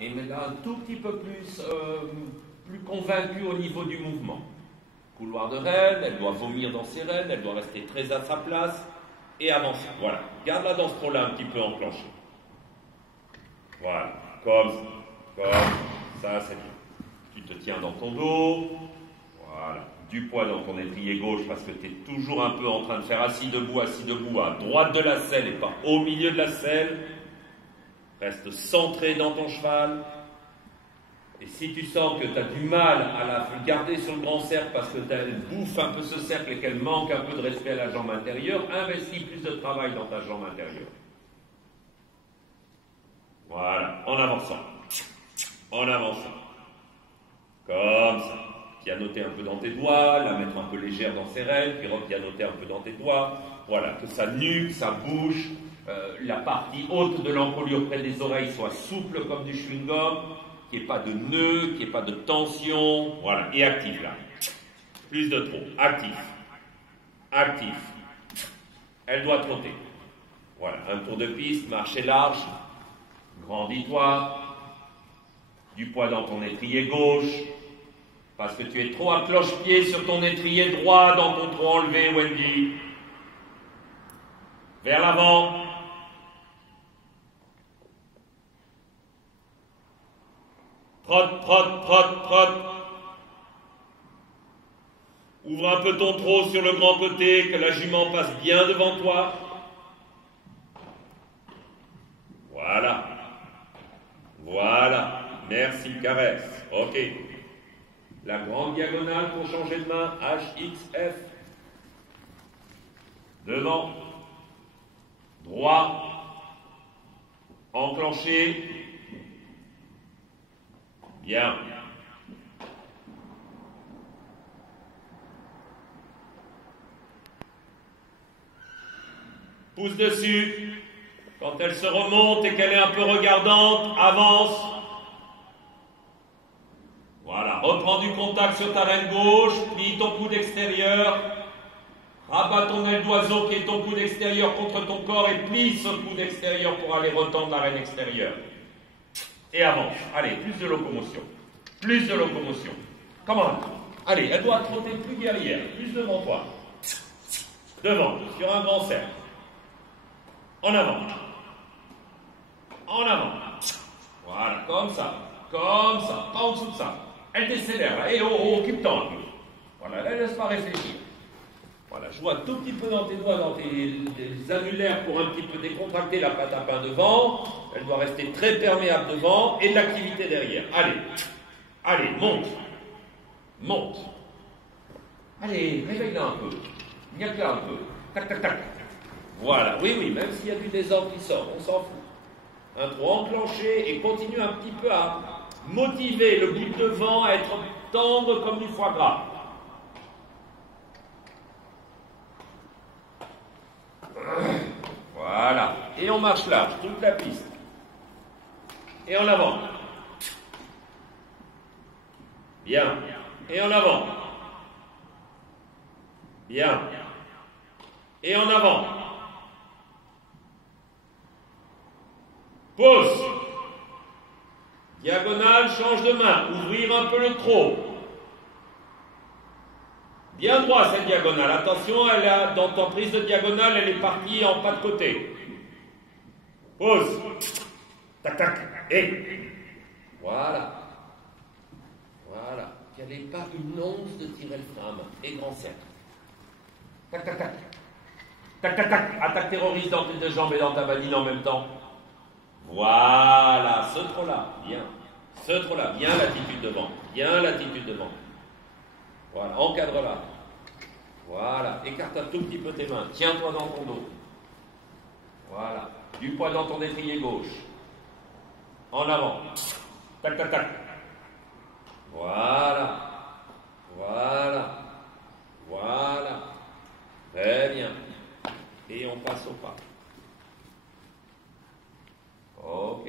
Et maintenant un tout petit peu plus convaincue au niveau du mouvement. Couloir de reine, elle doit vomir dans ses rênes, elle doit rester très à sa place et avancer. Voilà. Garde la danse pro là un petit peu enclenchée. Voilà. Comme ça, c'est bien. Tu te tiens dans ton dos. Voilà. Du poids dans ton étrier gauche parce que tu es toujours un peu en train de faire assis debout, à droite de la selle et pas au milieu de la selle. Reste centré dans ton cheval. Et si tu sens que tu as du mal à la garder sur le grand cercle parce que elle bouffe un peu ce cercle et qu'elle manque un peu de respect à la jambe intérieure, investis plus de travail dans ta jambe intérieure. Voilà, en avançant. En avançant. Comme ça. Pianoter un peu dans tes doigts, la mettre un peu légère dans ses rênes, puis repianoter un peu dans tes doigts. Voilà, que sa nuque, sa bouche, la partie haute de l'encolure près des oreilles soit souple comme du chewing-gum, qu'il n'y ait pas de nœud, qu'il n'y ait pas de tension. Voilà, et actif là. Plus de trop. Actif. Actif. Elle doit trotter. Voilà, un tour de piste, marcher large. Grandis-toi. Du poids dans ton étrier gauche. Parce que tu es trop à cloche-pied sur ton étrier droit dans ton trot enlevé, Wendy. Vers l'avant. Trotte, trotte, trotte, trotte. Ouvre un peu ton trot sur le grand côté, que la jument passe bien devant toi. Voilà. Voilà. Merci, caresse. Ok. La grande diagonale pour changer de main, HXF. Devant. Droit. Enclenché. Bien. Pousse dessus. Quand elle se remonte et qu'elle est un peu regardante, avance. Voilà, reprends du contact sur ta reine gauche, plie ton coude extérieur, rabats ton aile d'oiseau qui est ton coude extérieur contre ton corps et plie ce coude extérieur pour aller retendre la reine extérieure. Et avance. Allez, plus de locomotion. Plus de locomotion. Comment? Allez, elle doit trotter plus derrière, plus devant toi. Devant, sur un grand cercle. En avant. En avant. Voilà, comme ça. Comme ça, pas en dessous de ça. Elle décélère, là. Et occupe-toi un peu. Voilà, là, laisse pas réfléchir. Voilà, je vois tout petit peu dans tes doigts, dans tes annulaires pour un petit peu décontracter la patte à pain devant. Elle doit rester très perméable devant et de l'activité derrière. Allez. Allez, monte. Monte. Allez, réveille-la un peu. Gnaque-la un peu. Tac, tac, tac. Voilà, oui, même s'il y a du désordre qui sort, on s'en fout. Un trot enclenché et continue un petit peu à motiver le bout de devant à être tendre comme du foie gras. Voilà. Et on marche large, toute la piste. Et en avant. Bien. Et en avant. Bien. Et en avant. Pause. Diagonale, change de main. Ouvrir un peu le trot. Bien droit cette diagonale. Attention, dans ta prise de diagonale, elle est partie en pas de côté. Pause. Tac, tac. Et. Voilà. Voilà. Qu'il n'y avait pas une once de tirer le frein à main. Et grand cercle. Tac, tac, tac. Tac, tac, tac. Attaque terroriste dans tes deux jambes et dans ta badine en même temps. Voilà. Ce trot-là. Bien. Ce trot-là. Bien l'attitude devant. Bien l'attitude devant. Voilà. Encadre-la. Voilà. Écarte un tout petit peu tes mains. Tiens-toi dans ton dos. Voilà. Du poids dans ton étrier gauche. En avant. Tac, tac, tac. Voilà. Voilà. Voilà. Très bien. Et on passe au pas. Ok.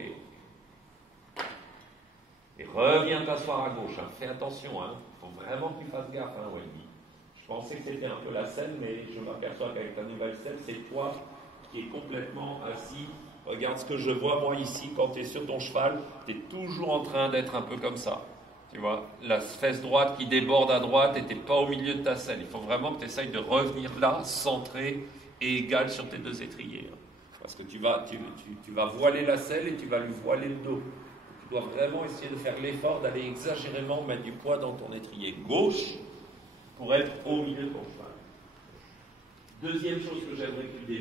Et reviens t'asseoir à gauche. Hein. Fais attention. Hein. Faut vraiment que tu fasses gaffe, hein, Wendy. Je pensais que c'était un peu la scène, mais je m'aperçois qu'avec ta nouvelle scène, c'est toi qui es complètement assis. Regarde. regarde ce que je vois moi ici, quand tu es sur ton cheval, tu es toujours en train d'être un peu comme ça. Tu vois, la fesse droite qui déborde à droite et tu n'es pas au milieu de ta selle. Il faut vraiment que tu essayes de revenir là, centré et égal sur tes deux étriers. Parce que tu vas voiler la selle et tu vas lui voiler le dos. Tu dois vraiment essayer de faire l'effort d'aller exagérément mettre du poids dans ton étrier gauche pour être au milieu de ton cheval. Deuxième chose que j'aimerais que tu